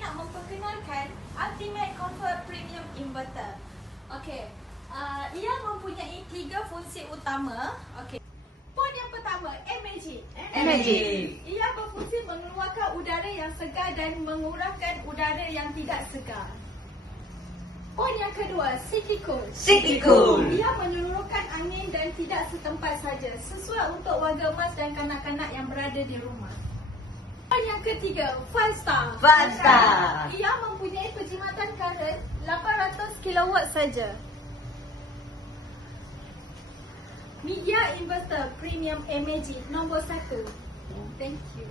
nak memperkenalkan Ultimate Comfort Premium Inverter. Okey, ia mempunyai 3 fungsi utama. Okey. Poin yang pertama, energy. Ia berfungsi mengeluarkan udara yang segar dan mengurangkan udara yang tidak segar. Poin yang kedua, city cool. Ia menyeluruhkan angin dan tidak setempat saja, sesuai untuk warga emas dan kanak-kanak yang berada di rumah. Poin yang ketiga, 5 star. Ia mempunyai perkhidmatan karen 800 kW saja. Midea Inverter Premium MAG nombor 1. Thank you.